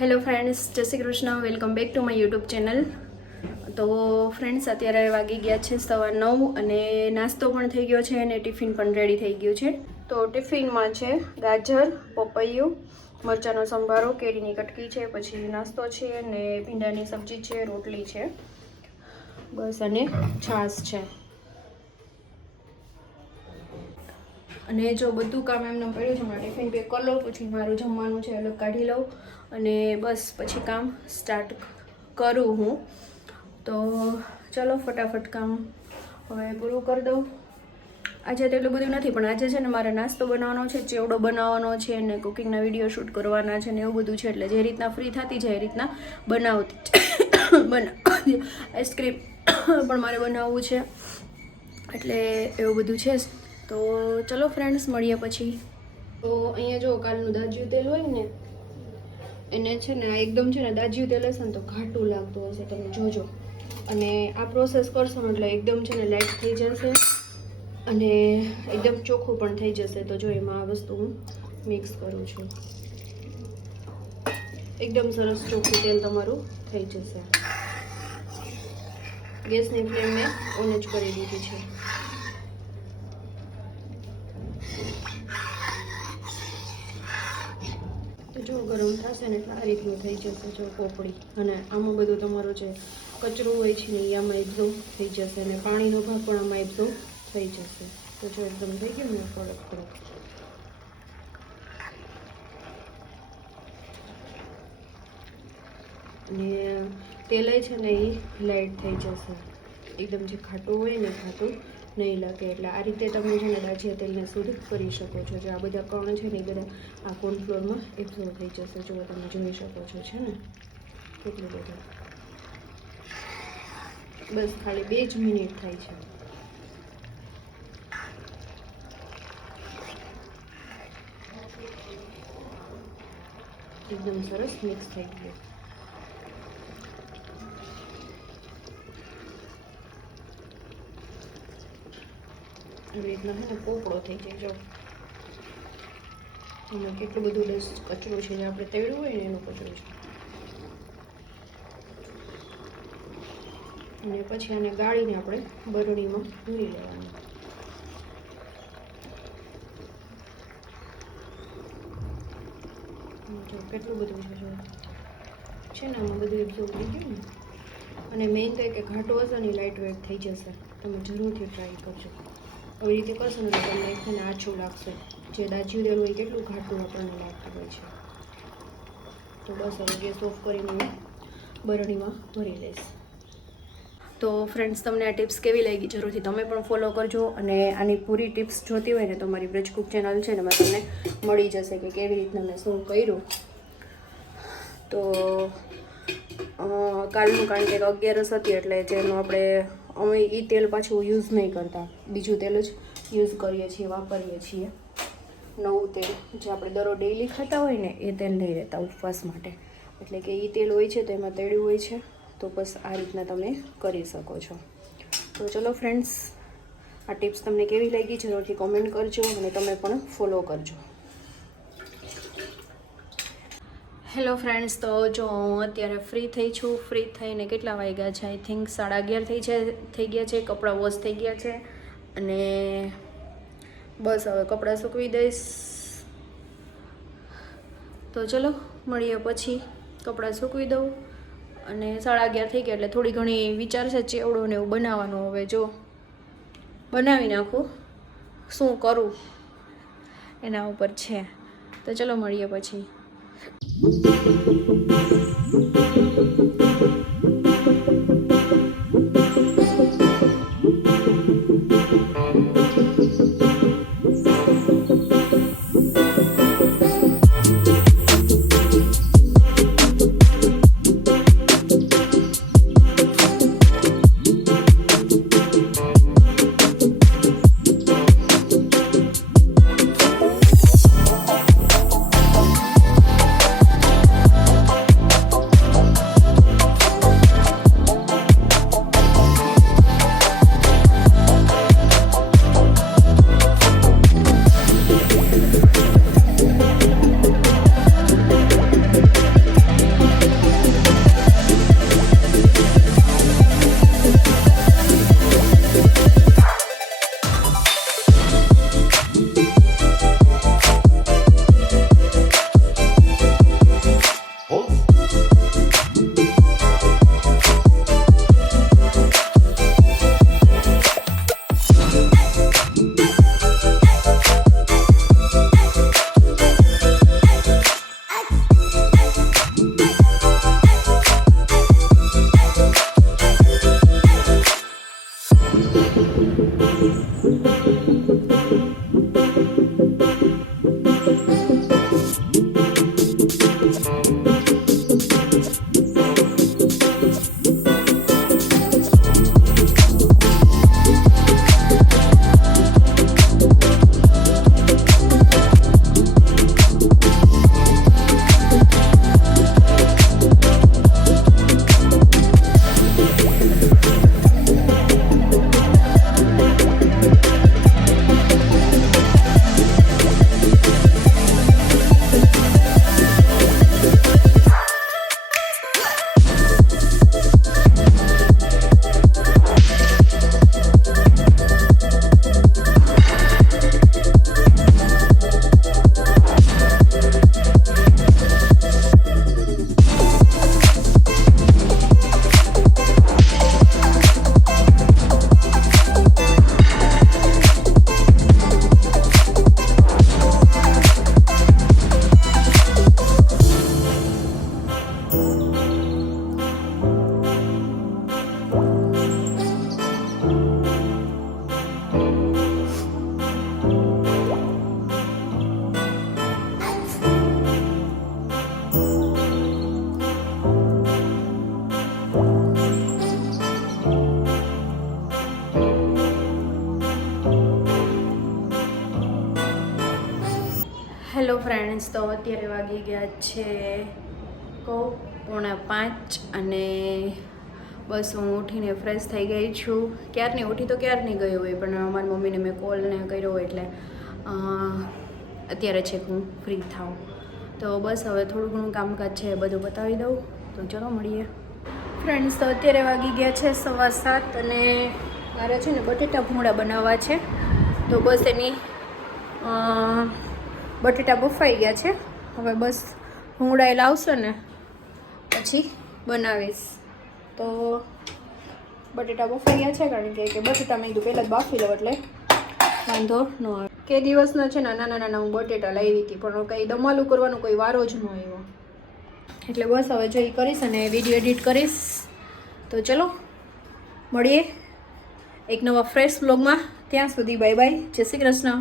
Hello friends, જય Shri Krishna. Welcome back to my YouTube channel. તો friends, અત્યારે વાગી ગયા છે 9:15 અને નાસ્તો પણ થઈ ગયો છે અને ટિફિન પણ રેડી થઈ ગયું છે. તો ટિફિનમાં છે ગાજર, પપૈયું, મરચાંનો સંભારો, કેરીની કટકી છે, પછી નાસ્તો છે અને ભીંડાની સબ્જી છે, રોટલી છે, બસ અને છાશ છે. અને જો બધું કામ એમને પડ્યું છે, મારે ટિફિન પેક કરી લઉં, પછી મારું જમવાનું છે અલગ કાઢી લઉં અને બસ પછી કામ સ્ટાર્ટ કરું હું. તો ચલો ફટાફટ કામ હવે પૂરું કરી દઉં. આજે તો એટલું બધું નથી, પણ આજે છે ને મારે નાસ્તો બનાવવાનો છે, ચેવડો બનાવવાનો છે અને કુકિંગના વિડીયો શૂટ કરવાના છે ને એવું બધું છે. એટલે જે રીતના ફ્રી થતી જાય એ રીતના બનાવતી આઈસ્ક્રીમ પણ મારે બનાવવું છે, એટલે એવું બધું છે. તો ચલો ફ્રેન્ડ્સ, મળીએ પછી. તો અહીંયા જો કાલનું દાજ્યું તેલ હોય ને, એને છે ને એકદમ છે ને દાજ્યું તેલ હશે ને તો ઘાટું લાગતું હશે, તમે જોજો. અને આ પ્રોસેસ કરશો ને એટલે એકદમ છે ને લાઇટ થઈ જશે અને એકદમ ચોખ્ખું પણ થઈ જશે. તો જો એમાં આ વસ્તુ હું મિક્સ કરું છું, એકદમ સરસ ચોખ્ખું તેલ તમારું થઈ જશે. ગેસની ફ્લેમ મેં ઓન જ કરી દીધી છે. જો ગરમ થશે ને એટલે આ રીતનું થઈ જશે, જો પોપડી. અને આમાં બધું તમારો જે કચરો હોય છે ને એ આમાં એબ્ઝોર્બ થઈ જશે અને પાણીનો ભાગ પણ આમાં એબ્ઝોર્બ થઈ જશે. તો જો એકદમ થઈ ગયું ને કડક કડક. અને તેલ છે ને એ લાઇટ થઈ જશે, એકદમ જે ખાટું હોય ને ખાટું નહીં લાગે. એટલે આ રીતે તમે છે ને દાજિયા તેલને શુદ્ધ કરી શકો છો. જે આ બધા કણ છે ને એ બધા આ કોર્નફ્લોરમાં એબ્ઝોર્બ થઈ જશે. જો તમે જોઈ શકો છો, છે ને કેટલું બધું. બસ ખાલી 2 જ મિનિટ થાય છે. એકદમ સરસ મિક્સ થઈ ગયું. આવી રીતના છે ને પોપડો થઈ જાય. જો એમાં કેટલું બધું ડસ્ટ કચરો છે, જે આપણે તળ્યું હોય ને એનો કચરો છે. અને પછી આને ગાળીને આપણે બરણીમાં ભરી લેવાનું. જો કેટલું બધું છે ને આમાં બધું એબ્ઝોર્બ થઈ ગયું ને. અને મેઇન તો કે ઘાટો હશે ને લાઇટ વેટ થઈ જશે. તમે જરૂરથી ટ્રાય કરજો. આવી રીતે કરશો ને તો તમને એકદમ આછું લાગશે. જે દાજ્યું તેલ હોય કેટલું ઘાટું આપણને લાગતું હોય છે. તો બસ હવે ગેસ ઓફ કરીને હું બરણીમાં ભરી લઈશ. તો ફ્રેન્ડ્સ, તમને આ ટિપ્સ કેવી લાગી જરૂરથી તમે પણ ફોલો કરજો. અને આની પૂરી ટિપ્સ જોતી હોય ને તો મારી બ્રજ કુક ચેનલ છે ને એમાં તમને મળી જશે કે કેવી રીતના મેં શું કર્યું. તો કાલનું કારણ કે 11 હતી એટલે જેનું આપણે અમે એ તેલ પાછું યુઝ નહીં કરતા, બીજું તેલ જ યુઝ કરીએ છીએ, વાપરીએ છીએ. નવું તેલ જે આપણે દરરોજ ડેઈલી ખાતા હોય ને એ તેલ નહીં રહેતા ઉપવાસ માટે. એટલે કે એ તેલ હોય છે તો એમાં તળ્યું હોય છે. તો બસ આ રીતના તમે કરી શકો છો. તો ચલો ફ્રેન્ડ્સ, આ ટિપ્સ તમને કેવી લાગી જરૂરથી કોમેન્ટ કરજો અને તમે પણ ફોલો કરજો. હેલો ફ્રેન્ડ્સ, તો જો હું અત્યારે ફ્રી થઈ છું. ફ્રી થઈને કેટલા વાગ્યા છે? આઈ થિંક 11:30 થઈ ગયા છે. કપડાં વોશ થઈ ગયા છે અને બસ હવે કપડાં સૂકવી દઈશ. તો ચલો મળીએ પછી. કપડાં સૂકવી દઉં અને 11:30 થઈ ગયા એટલે થોડી ઘણી વિચાર છે ચેવડો ને એવું બનાવવાનું. હવે જો બનાવી નાખું, શું કરું એના ઉપર છે. તો ચલો મળીએ પછી. ફ્રેન્ડ્સ, તો અત્યારે વાગી ગયા છે 4:45 અને બસ હું ઉઠીને ફ્રેશ થઈ ગઈ છું. ક્યારની ઉઠી તો ક્યારની ગઈ હોય, પણ મારી મમ્મીને મેં કોલ ને કર્યો હોય એટલે અત્યારે છેક હું ફ્રી થાઉં. તો બસ હવે થોડું ઘણું કામકાજ છે એ બધું બતાવી દઉં. તો ચલો મળીએ ફ્રેન્ડ્સ. તો અત્યારે વાગી ગયા છે 7:15 અને મારે છે ને બટેટા ભૂંગળા બનાવવા છે. તો બસ એની બટેટા બફાઈ ગયા છે. હવે બસ ભૂંગળા લાવશે ને પછી બનાવીશ. તો બટેટા બફાઈ ગયા છે, કારણ કે બટેટા મેં કીધું પહેલાં જ બાફી લઉં એટલે વાંધો ન આવે. કે દિવસના છે ને નાના નાના હું બટેટા લાવી હતી, પણ કંઈ દમાલું કરવાનો કોઈ વારો જ ન આવ્યો. એટલે બસ હવે જો એ કરીશ અને વિડીયો એડિટ કરીશ. તો ચલો મળીએ એક નવા ફ્રેશ વ્લોગમાં. ત્યાં સુધી બાય બાય, જય શ્રી કૃષ્ણ.